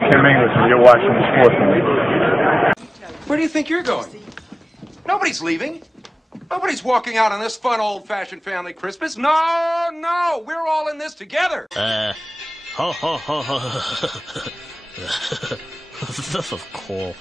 Tim English, and you're watching the Sportsman. Where do you think you're going? Nobody's leaving. Nobody's walking out on this fun, old-fashioned family Christmas. No, no, we're all in this together. Ho, ho, ho, ho. This is cool.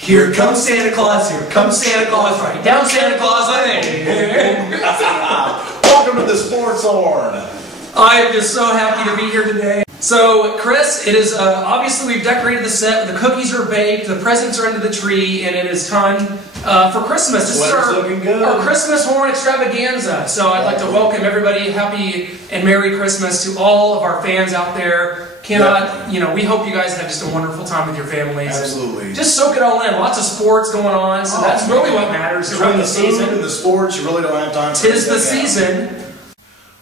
Here comes Santa Claus, here comes Santa Claus, right down Santa Claus Lane. Welcome to the Sports Horn. I am just so happy to be here today. So, Chris, it is obviously we've decorated the set, the cookies are baked, the presents are under the tree, and it is time for Christmas. This is our Christmas Horn Extravaganza. So I'd like to welcome everybody, happy and Merry Christmas to all of our fans out there. We hope you guys have just a wonderful time with your families. Absolutely. Just soak it all in. Lots of sports going on, so that's really what matters around the season. And the sports, you really don't have time for. 'Tis the season.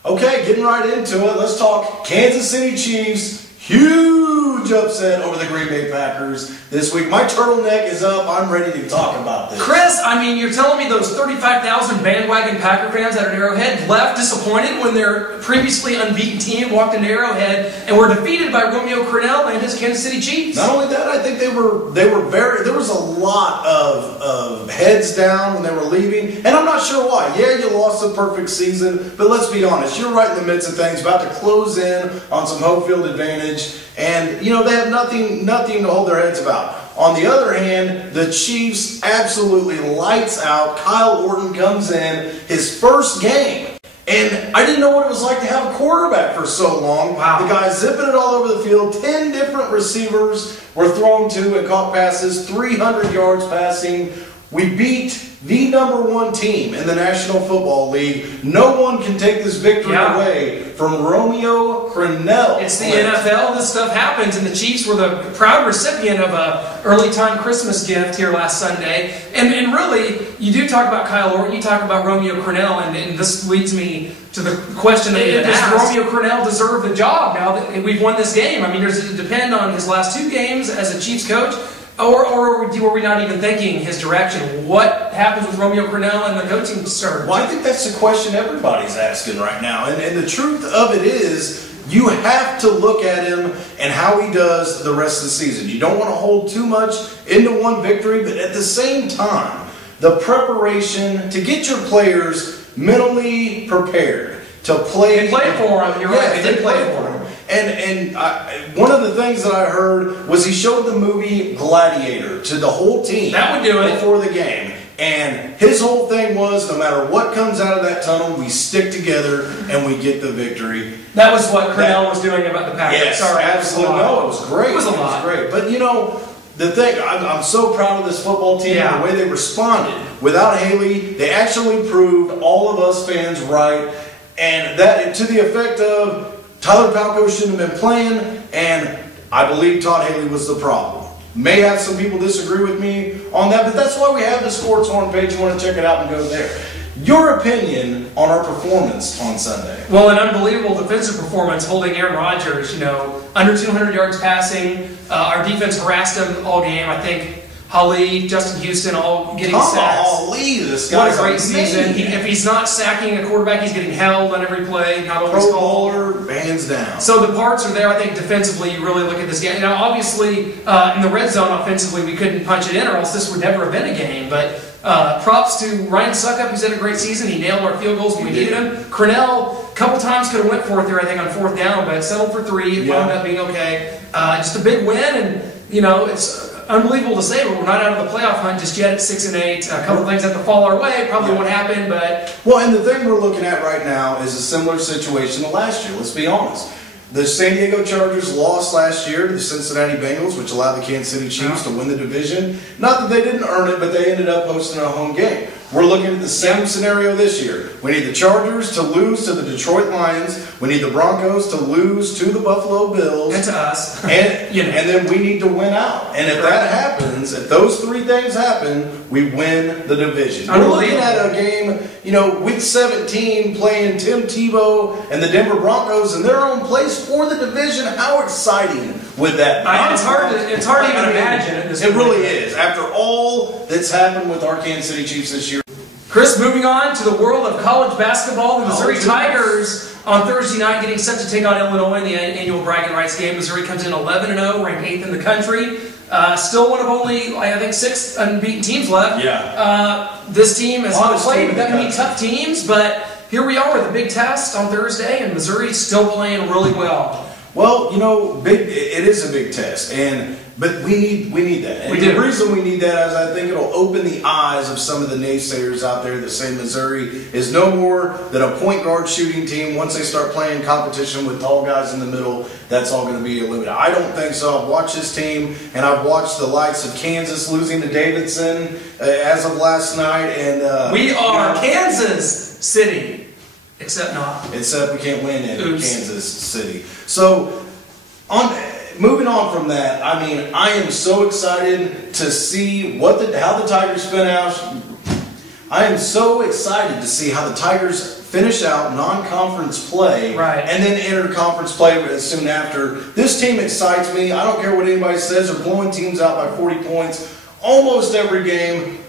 Okay, getting right into it. Let's talk Kansas City Chiefs. Huge upset over the Green Bay Packers this week. My turtleneck is up. I'm ready to talk about this. Chris, I mean, you're telling me those 35,000 bandwagon Packer fans at Arrowhead left disappointed when their previously unbeaten team walked into Arrowhead and were defeated by Romeo Crennel and his Kansas City Chiefs? Not only that, I think they were very. There was a lot of heads down when they were leaving, and I'm not sure why. Yeah, you lost a perfect season, but let's be honest. You're right in the midst of things, about to close in on some home field advantage. And, they have nothing to hold their heads about. On the other hand, the Chiefs absolutely lights out. Kyle Orton comes in, his first game. And I didn't know what it was like to have a quarterback for so long. Wow. The guy's zipping it all over the field. 10 different receivers were thrown to and caught passes, 300 yards passing. We beat the #1 team in the National Football League. No one can take this victory away from Romeo Crennel. It's the NFL. This stuff happens, and the Chiefs were the proud recipient of a early-time Christmas gift here last Sunday. And really, you do talk about Kyle Orton, you talk about Romeo Crennel, and this leads me to the question that you asked. Does Romeo Crennel deserve the job now that we've won this game? I mean, does it depend on his last 2 games as a Chiefs coach? Or were we not even thinking his direction? What happens with Romeo Crennel and the coaching search? Well, I think that's the question everybody's asking right now. And the truth of it is, you have to look at him and how he does the rest of the season. You don't want to hold too much into one victory, but at the same time, the preparation to get your players mentally prepared to play. They played for him. You're right. They did play for him. And one of the things that I heard was he showed the movie Gladiator to the whole team. That would do it. Before the game. And his whole thing was, no matter what comes out of that tunnel, we stick together and we get the victory. That was what Crennel was doing about the Packers. Yes, sorry, absolutely. No, it was great. It was a lot. Great. But the thing, I'm so proud of this football team and the way they responded. Without Haley, they actually proved all of us fans right. And that, to the effect of, Tyler Palko shouldn't have been playing, and I believe Todd Haley was the problem. May have some people disagree with me on that, but that's why we have the Sports Horn page. You want to check it out and go there. Your opinion on our performance on Sunday? Well, an unbelievable defensive performance holding Aaron Rodgers, under 200 yards passing. Our defense harassed him all game. I think Holly, Justin Houston, all getting sacks. Holly, this guy. What a great season. If he's not sacking a quarterback, he's getting held on every play. Not always Pro Bowler, hands down. So the parts are there. I think defensively, you really look at this game. Obviously, in the red zone offensively, we couldn't punch it in, or else this would never have been a game. But props to Ryan Suckup, who's had a great season. He nailed our field goals when we needed him. Crennel, a couple times could have went for it there, I think, on 4th down, but settled for 3. It wound up being okay. Just a big win, and it's unbelievable to say, but we're not out of the playoff hunt just yet at 6-8. A couple things have to fall our way. Probably won't happen, but and the thing we're looking at right now is a similar situation to last year. Let's be honest. The San Diego Chargers lost last year to the Cincinnati Bengals, which allowed the Kansas City Chiefs to win the division. Not that they didn't earn it, but they ended up hosting a home game. We're looking at the same scenario this year. We need the Chargers to lose to the Detroit Lions. We need the Broncos to lose to the Buffalo Bills. And to us. And then we need to win out. And if that happens, if those 3 things happen, we win the division. We're looking at a game week 17 playing Tim Tebow and the Denver Broncos in their own place for the division. How exciting would that be? It's hard to even imagine at this point. It really is. After all that's happened with our Kansas City Chiefs this year. Chris, moving on to the world of college basketball, the Missouri Tigers on Thursday night getting set to take on Illinois in the annual bragging rights game. Missouri comes in 11-0, ranked 8th in the country. Still one of only, I think, 6 unbeaten teams left. Yeah. This team has not played with that many tough teams, but here we are with a big test on Thursday, and Missouri's still playing really well. Well, it is a big test, but we need that. And the reason we need that is I think it'll open the eyes of some of the naysayers out there that say Missouri is no more than a point guard shooting team. Once they start playing competition with tall guys in the middle, that's all going to be eliminated. I don't think so. I've watched this team, and I've watched the likes of Kansas losing to Davidson as of last night. And we are Kansas City. Except not. Except we can't win in Kansas City. So, moving on from that, I mean, I am so excited to see how the Tigers spin out. I am so excited to see how the Tigers finish out non-conference play and then enter conference play soon after. This team excites me. I don't care what anybody says. They're blowing teams out by 40 points almost every game.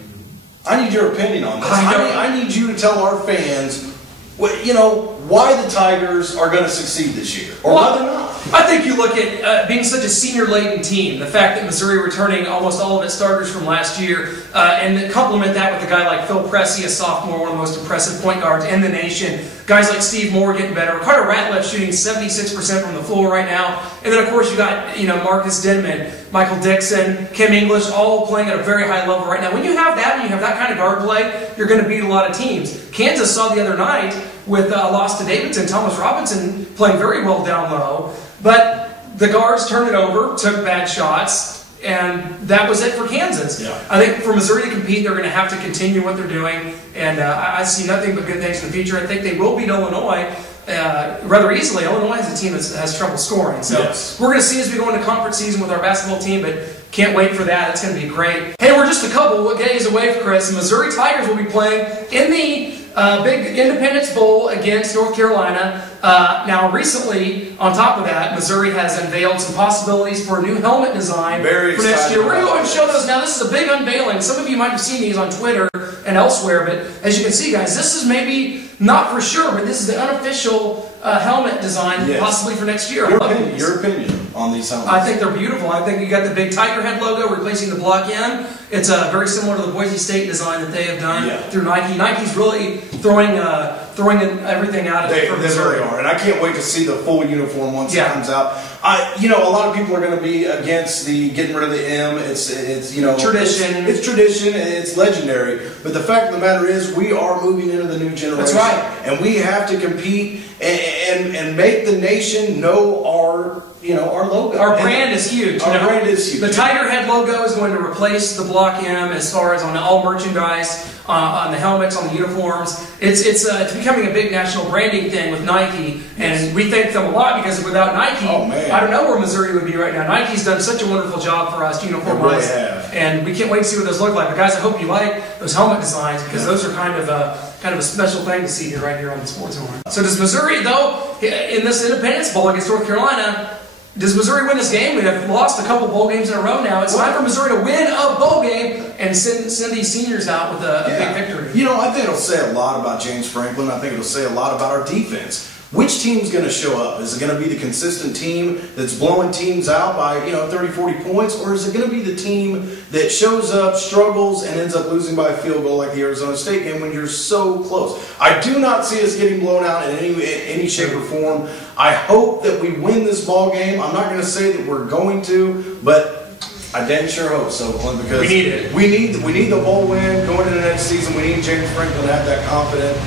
I need your opinion on this. I need you to tell our fans why the Tigers are going to succeed this year, or why they're not. I think you look at being such a senior-laden team, the fact that Missouri returning almost all of its starters from last year, and complement that with a guy like Phil Pressey, a sophomore, one of the most impressive point guards in the nation. Guys like Steve Moore getting better. Carter Ratliff shooting 76% from the floor right now. And then, of course, you got Marcus Denman, Michael Dixon, Kim English, all playing at a very high level right now. When you have that and you have that kind of guard play, you're going to beat a lot of teams. Kansas saw the other night with a loss to Davidson, Thomas Robinson playing very well down low. But the guards turned it over, took bad shots, and that was it for Kansas. Yeah. I think for Missouri to compete, they're going to have to continue what they're doing, and I see nothing but good things in the future. I think they will beat Illinois rather easily. Illinois is a team that has trouble scoring. So we're going to see as we go into conference season with our basketball team, but can't wait for that. It's going to be great. Hey, we're just a couple days away from Chris. The Missouri Tigers will be playing in the big Independence Bowl against North Carolina. Now, recently, on top of that, Missouri has unveiled some possibilities for a new helmet design for next year. We're going to go ahead and show those now. This is a big unveiling. Some of you might have seen these on Twitter and elsewhere, but as you can see, guys, this is maybe not for sure, but this is the unofficial helmet design possibly for next year. Your opinion on these helmets? I think they're beautiful. I think you got the big Tiger head logo replacing the block M. It's very similar to the Boise State design that they have done through Nike. Nike's really throwing everything out of it for Missouri. They really are, and I can't wait to see the full uniform once it comes out. A lot of people are going to be against the getting rid of the M. It's tradition. It's tradition, and it's legendary. But the fact of the matter is, we are moving into the new generation. That's right, and we have to compete and make the nation know our logo. Our brand is huge. Our brand is huge. The Tiger head logo is going to replace the block M as far as on all merchandise, on the helmets, on the uniforms. It's becoming a big national branding thing with Nike, and we thank them a lot because without Nike, I don't know where Missouri would be right now. Nike's done such a wonderful job for us uniform-wise, and we can't wait to see what those look like. But guys, I hope you like those helmet designs because those are kind of a special thing to see right here on the Sports Horn. So does Missouri, though, in this Independence Bowl against North Carolina, does Missouri win this game? We have lost a couple bowl games in a row now. It's time for Missouri to win a bowl game and send these seniors out with a big victory. I think it'll say a lot about James Franklin. I think it'll say a lot about our defense. Which team's going to show up? Is it going to be the consistent team that's blowing teams out by 30, 40 points? Or is it going to be the team that shows up, struggles, and ends up losing by a field goal like the Arizona State game when you're so close? I do not see us getting blown out in any shape or form. I hope that we win this ball game. I'm not going to say that we're going to, but I damn sure hope so, Clint, because we need it. We need the bowl win going into next season. We need James Franklin to have that confidence.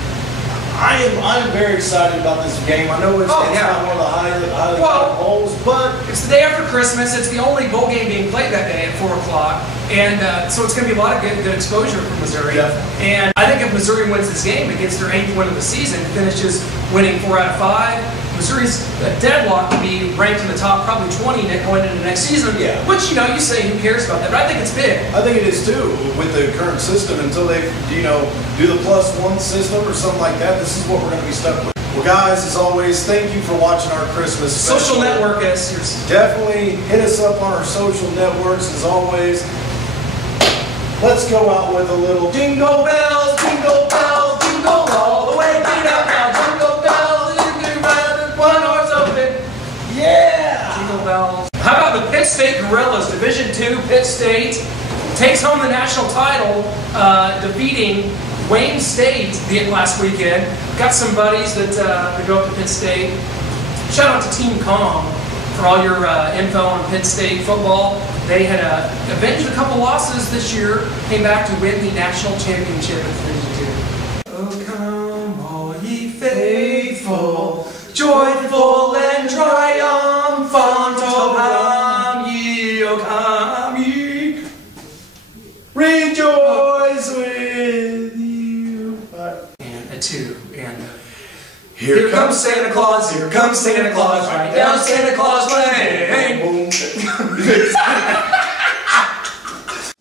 I'm very excited about this game. I know it's not one of the highly bowls, but it's the day after Christmas. It's the only bowl game being played that day at 4 o'clock, and so it's going to be a lot of good exposure for Missouri. And I think if Missouri wins this game, it gets their 8th win of the season, finishes winning 4 out of 5. Missouri's a deadlock to be ranked in the top probably 20 going into next season. Yeah. Which, you say who cares about that, but I think it's big. I think it is too with the current system until they, do the +1 system or something like that. This is what we're going to be stuck with. Well, guys, as always, thank you for watching our Christmas special. Social network us. Definitely hit us up on our social networks as always. Let's go out with a little jingle bells, jingle all the way. Get up now, jingle bells, one horse open. Yeah! Jingle bells. How about the Pitt State Gorillas, Division II Pitt State takes home the national title, defeating Wayne State last weekend. Got some buddies that go up to Pitt State. Shout out to Team Com for all your info on Pitt State football. They had avenged a couple losses this year, came back to win the national championship in Division II. Oh, come all ye faithful, joyful and triumphant, oh come ye, rejoice with you. And a two, and here comes Santa Claus, right down Santa Claus Lane.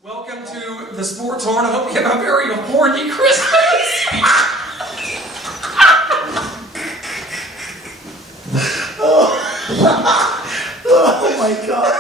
Welcome to the Sports Horn. I hope you have a very horny Christmas. Oh my God.